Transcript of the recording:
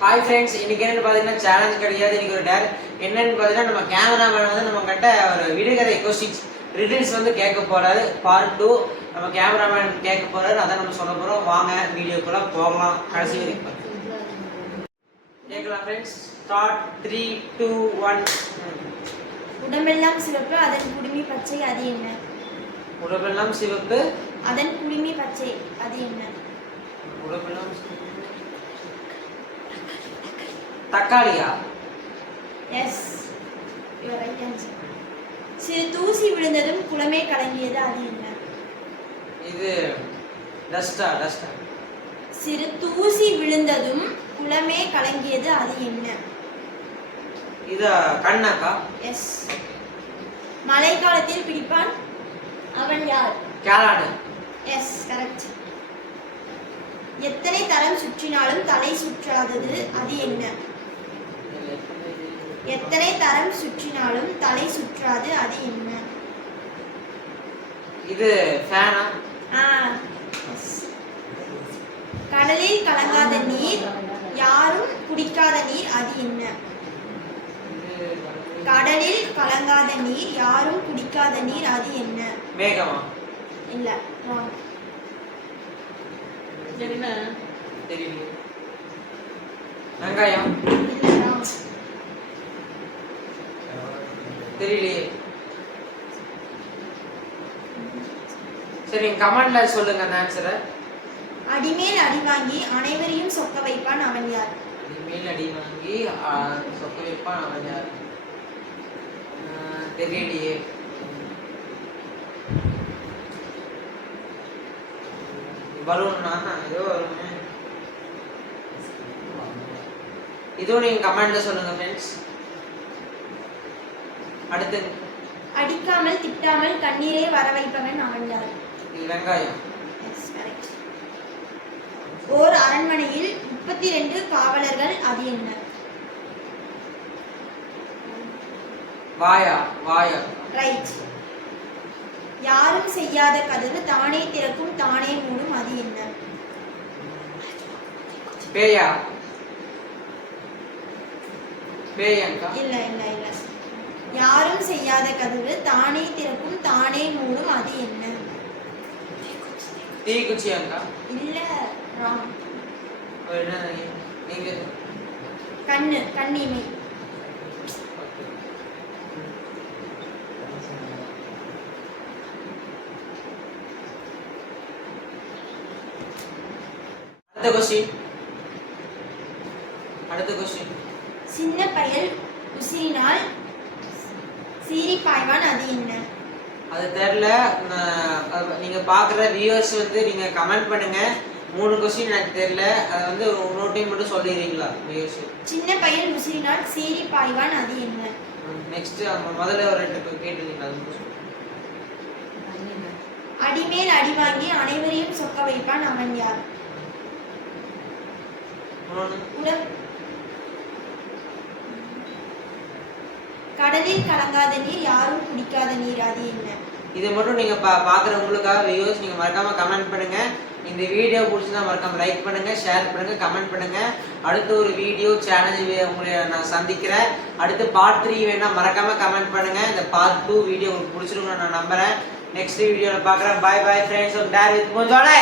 Hi friends, இன்னைக்கு என்னன்னு பார்த்தீங்கன்னா சேலஞ்ச் கிடையாது. இன்னைக்கு ஒரு டேர் என்னன்னு பார்த்தீங்கன்னா நம்ம கேமராமேன் வந்து நம்ம கிட்ட ஒரு விடுகதை கொஸ்டின்ஸ் ரிடில்ஸ் வந்து கேட்க போறாரு. பார்ட் 2 நம்ம கேமராமேன் கேட்க போறாரு. அதான் நம்ம சொல்ல போறோம். வாங்க வீடியோக்குள்ள போகலாம். கடைசி வரைக்கும் கேட்கலாம் ஃப்ரெண்ட்ஸ். ஸ்டார்ட் 3 2 1. உடம்பெல்லாம் சிவப்பு அதன் குடுமி பச்சை அது என்ன? உடம்பெல்லாம் சிவப்பு அதன் குடுமி பச்சை அது என்ன? உடம்பெல்லாம் தக்காளியா? Yes, your right answer. சிறு தூசி விழுந்ததும் குளமே கலங்கியது அது என்ன? இது டஸ்டா? சிறு தூசி விழுந்ததும் குளமே கலங்கியது அது என்ன? இது கண்ணாக்கா? எஸ். மழைக்காலத்தில் பிடிப்பான் அவன் யார்? கேளாடு. Yes, correct. எத்தனை தரம் சுற்றினாலும் தலை சுற்றாதது அது என்ன? எத்தனை தரம் சுற்றினாலும் தலை சுற்றாது அது என்ன? இது ஃபேனா? கடலில் கலங்காத நீர் யாரும் குடிக்காத நீர் அது என்ன? கடலில் கலங்காத நீர் யாரும் குடிக்காத நீர் அது என்ன? மேகமா? இல்ல, ராங். என்ன தெரியல. வெங்காயம்? இல்ல, ராங். தெரியலையே. சரி, கமெண்ட்ல சொல்லுங்க அந்த ஆன்சரை. அடிமேல் அடி வாங்கி அனைவரையும் சொக்க வைப்பான் அவன் யார்? அடிமேல் அடி வாங்கி சொக்க வைப்பான் அவன் யார்? தெரியலையே. பலூன்னா ஏதோ வருமே. இதுவும் நீங்க கமெண்ட்ல சொல்லுங்க ஃப்ரெண்ட்ஸ். அடுத்து அடிக்காமல் திட்டாமல் கண்ணீரே வர வைப்பவன் அவன் யார்? வெங்காயம். S, correct. ஓர் அரண்மனையில் 32 காவலர்கள் அது என்ன? வாயா? ரைட். யாரும் செய்யாத கதவு தானே திறக்கும் தானே மூடும் அது என்ன? பேயா? பேயங்கா? இல்ல. யாரும் செய்யாத கதவு தானே திறக்கும் தானே மூடும் அது என்ன? தீக்குச்சியாங்கா? இல்ல, ராங். நீங்க கண்ணிமை. அடுத்த கொஸ்டின். சின்ன பயல் உசிரினால் சீறி பாய்வான் அது என்ன? அது தெரியல. நீங்க பாக்குற வியூவர்ஸ் வந்து நீங்க கமெண்ட் பண்ணுங்க. 3 கொஸ்டின் எனக்கு தெரியல. அது வந்து ஒரு டைம் மட்டும் சொல்லிடுறீங்களா வியூவர்ஸ்? சின்ன பயல் உசிரினால் சீறி பாய்வான் அது என்ன? நெக்ஸ்ட் முதல்ல ஒரு 2 கேட்டுருந்தீங்க. அது அடிமேல் அடி வாங்கி அனைவரையும் சொக்க வைப்பான் அவன் யார்? கடலில் கலங்காத நீர் யாரும் குடிக்காத நீர் அது என்ன? இதை மட்டும் நீங்க பாக்குறவங்களுக்காக வியூவர்ஸ் நீங்க மறக்காம கமெண்ட் பண்ணுங்க. இந்த வீடியோ பிடிச்சா மறக்காம லைக் பண்ணுங்க, ஷேர் பண்ணுங்க, கமெண்ட் பண்ணுங்க. அடுத்த ஒரு வீடியோ சேலஞ்ச் உங்களை நான் சந்திக்கிறேன். அடுத்து பார்ட் 3 வேணா மறக்காம கமெண்ட் பண்ணுங்க. இந்த பார்ட் 2 வீடியோ உங்களுக்கு பிடிச்சிருக்கும்னு நான் நம்புறேன். நெக்ஸ்ட் வீடியோல பாக்குறேன். Bye bye friends. Dare with மோஜோலை.